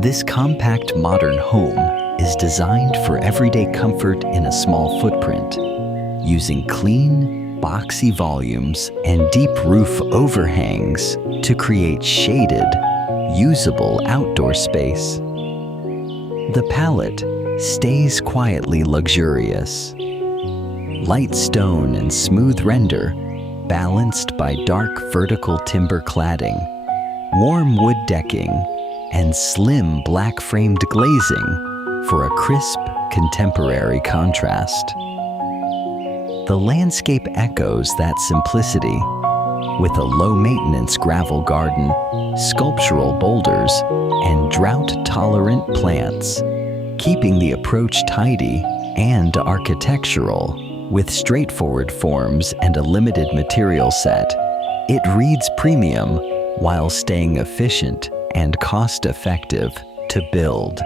This compact modern home is designed for everyday comfort in a small footprint, using clean, boxy volumes and deep roof overhangs to create shaded, usable outdoor space. The palette stays quietly luxurious. Light stone and smooth render, balanced by dark vertical timber cladding, warm wood decking, and slim black-framed glazing for a crisp, contemporary contrast. The landscape echoes that simplicity with a low-maintenance gravel garden, sculptural boulders, and drought-tolerant plants, keeping the approach tidy and architectural. With straightforward forms and a limited material set, it reads premium while staying efficient and cost-effective to build.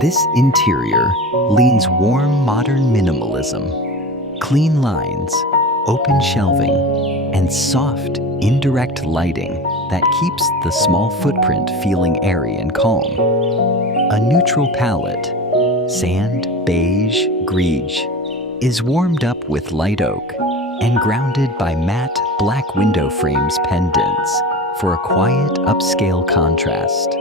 This interior leans warm modern minimalism, clean lines, open shelving, and soft, indirect lighting that keeps the small footprint feeling airy and calm. A neutral palette, sand, beige, grige, is warmed up with light oak and grounded by matte black window frames pendants for a quiet, upscale contrast.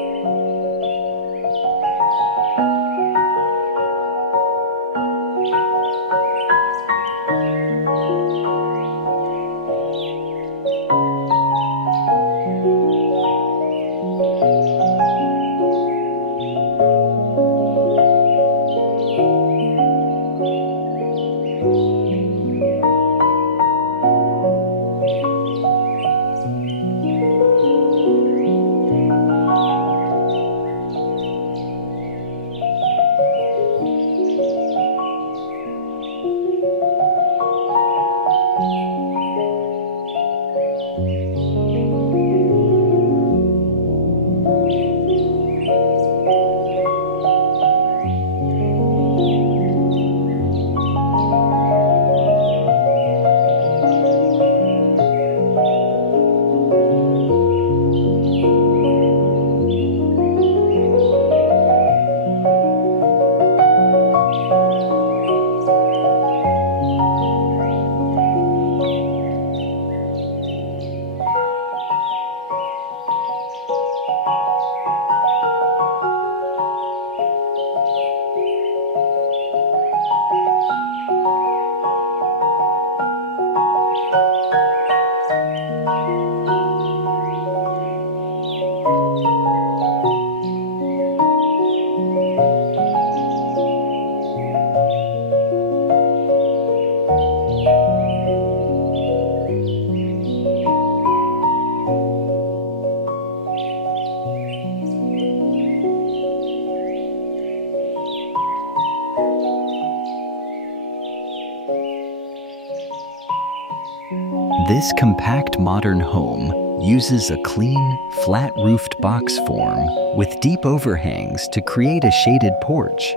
This compact modern home uses a clean, flat-roofed box form with deep overhangs to create a shaded porch.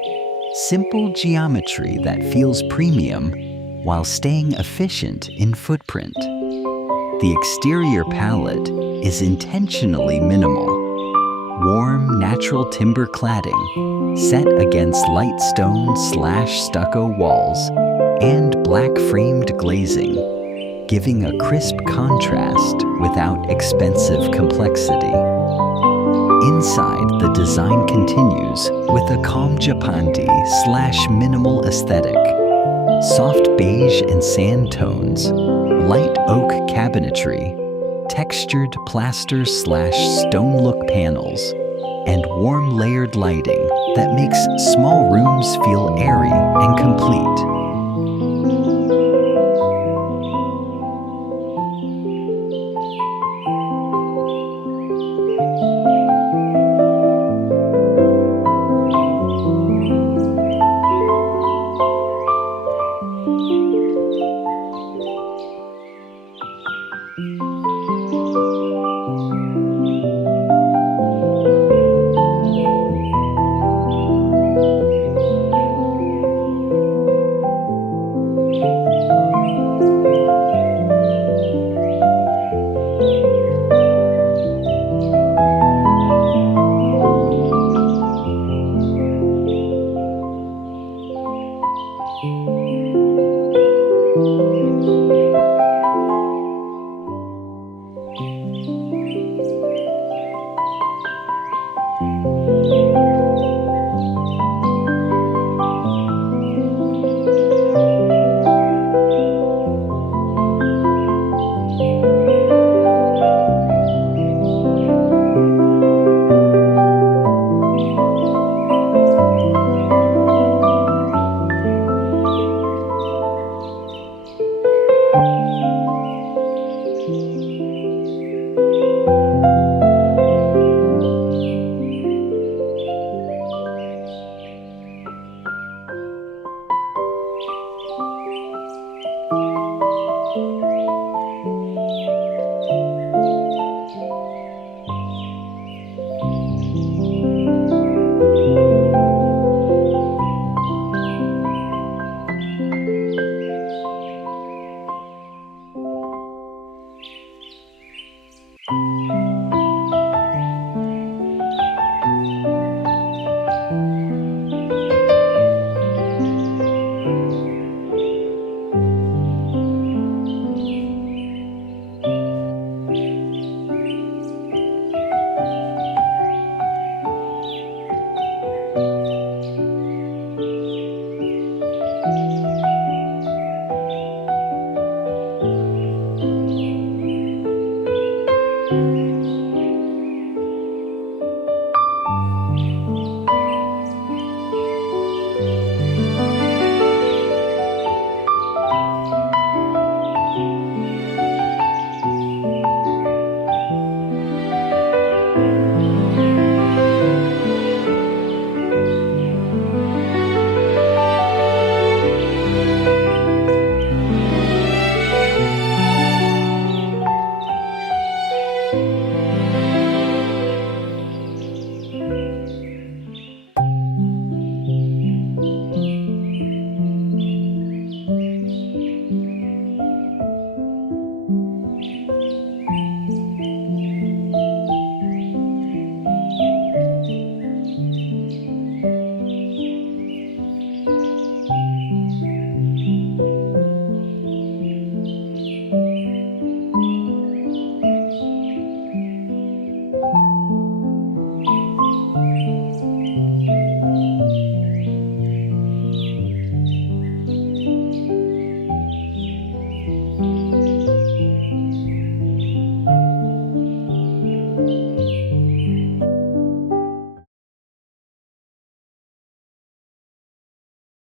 Simple geometry that feels premium while staying efficient in footprint. The exterior palette is intentionally minimal. Warm, natural timber cladding set against light stone/stucco walls and black-framed glazing, giving a crisp contrast without expensive complexity. Inside, the design continues with a calm Japandi/minimal aesthetic. Soft beige and sand tones, light oak cabinetry, textured plaster/stone look panels, and warm layered lighting that makes small rooms feel airy and complete.